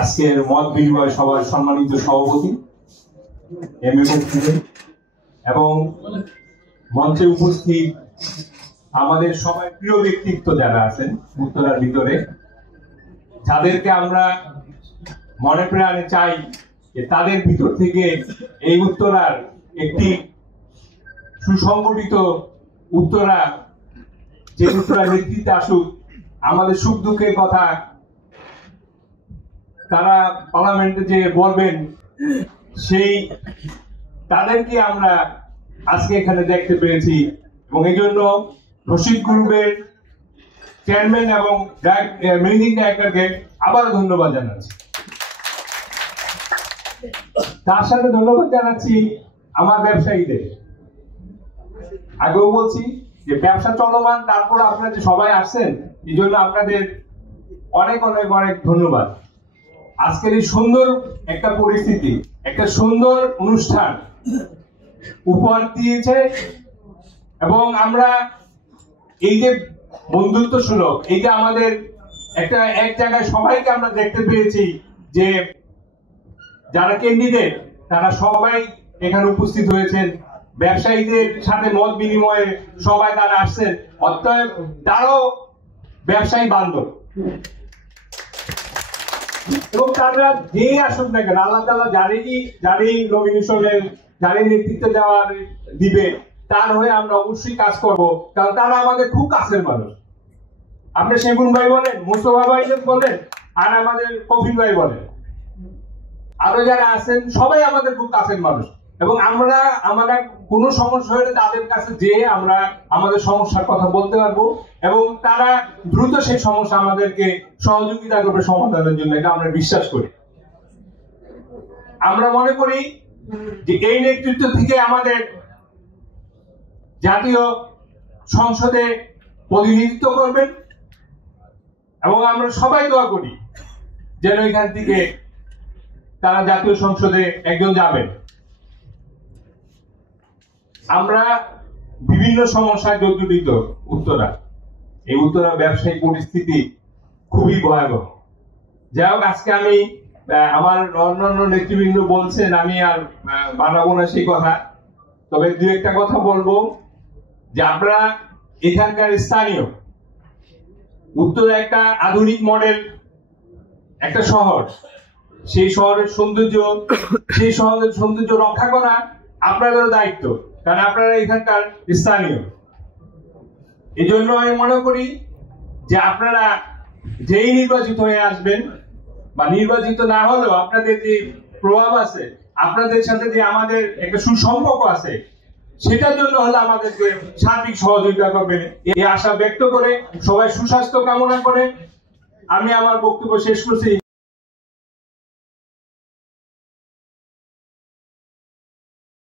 আজকের মত বিনিময় সভার সম্মানিত সভাপতি এবং মঞ্চে উপস্থিত আমাদের সবাই প্রিয় ব্যক্তিত্ব যারা আছেন উত্তরার ভিতরে, যাদেরকে আমরা মনে প্রাণে চাই যে তাদের ভিতর থেকে এই উত্তরার একটি সুসংগঠিত উত্তরা, যে উত্তরার নেতৃত্বে আসুক, আমাদের সুখ দুঃখের কথা তারা পার্লামেন্টে যে বলবেন, সেই তাদেরকে আমরা আজকে এখানে দেখতে পেরেছি। এবং এই জন্য রশিদ গ্রুপের চেয়ারম্যান এবং ম্যানেজিং ডাইরেক্টরকে আবারও ধন্যবাদ জানাচ্ছি। তার সাথে ধন্যবাদ জানাচ্ছি আমার ব্যবসায়ীদের। আগেও বলছি যে ব্যবসা চলমান, তারপর আপনারা যে সবাই আসছেন, এই জন্য আপনাদের অনেক অনেক অনেক ধন্যবাদ। আজকের এই সুন্দর একটা পরিস্থিতি, একটা সুন্দর অনুষ্ঠান উপহার দিয়েছে এবং আমরা এই যে বন্ধুত্ব সুলভ, এই যে আমাদের একটা এক জায়গায় সবাইকে আমরা দেখতে পেয়েছি যে যারা ক্যান্ডিডেট তারা সবাই এখানে উপস্থিত হয়েছেন, ব্যবসায়ীদের সাথে মত বিনিময়ে সবাই তারা আসছেন, অতএব তারাও ব্যবসায়ী বান্ধব এবং তারা যে আসুক না কেন, আল্লাহ তাআলা জানি নমিনেশনের জানি নেতৃত্ব দেওয়ার দিবে, তার হয়ে আমরা অবশ্যই কাজ করব, কারণ তারা আমাদের খুব কাছের মানুষ। আপনি সেগুন ভাই বলেন, মুস্তফা ভাই বলেন, আর আমাদের কফিল ভাই বলেন, আরো যারা আছেন সবাই আমাদের খুব কাছের মানুষ এবং আমরা কোনো সমস্যা হলে তাদের কাছে যেয়ে আমরা আমাদের সমস্যার কথা বলতে পারবো এবং তারা দ্রুত সেই সমস্যা আমাদেরকে সহযোগিতা করবে সমাধানের জন্য, এটা আমরা বিশ্বাস করি। আমরা মনে করি যে এই নেতৃত্ব থেকে আমাদের জাতীয় সংসদে প্রতিনিধিত্ব করবেন এবং আমরা সবাই দোয়া করি যেন এখান থেকে তারা জাতীয় সংসদে একজন যাবেন। আমরা বিভিন্ন সমস্যায় জর্জরিত উত্তরা, এই উত্তরা ব্যবসায়িক পরিস্থিতি খুবই ভয়াবহ। যাই হোক, আজকে আমি আমার অন্যান্য নেতৃবৃন্দ বলছেন, আমি আর বানাবো না সেই কথা, তবে দু একটা কথা বলবো যে আপনারা এখানকার স্থানীয় উত্তরা একটা আধুনিক মডেল একটা শহর, সেই শহরের সৌন্দর্য রক্ষা করা আপনাদের দায়িত্ব, কারণ আপনারা এখানকার স্থানীয়। এই জন্য আমি মনে করি যে আপনারা যেই নির্বাচিত হয়ে আসবেন বা নির্বাচিত না হলেও আপনাদের যে প্রভাব আছে, আপনাদের সাথে যে আমাদের একটা সুসম্পর্ক আছে, সেটার জন্য হলে আমাদেরকে সার্বিক সহযোগিতা করবেন, এই আশা ব্যক্ত করে সবাই সুস্বাস্থ্য কামনা করে আমি আমার বক্তব্য শেষ করছি।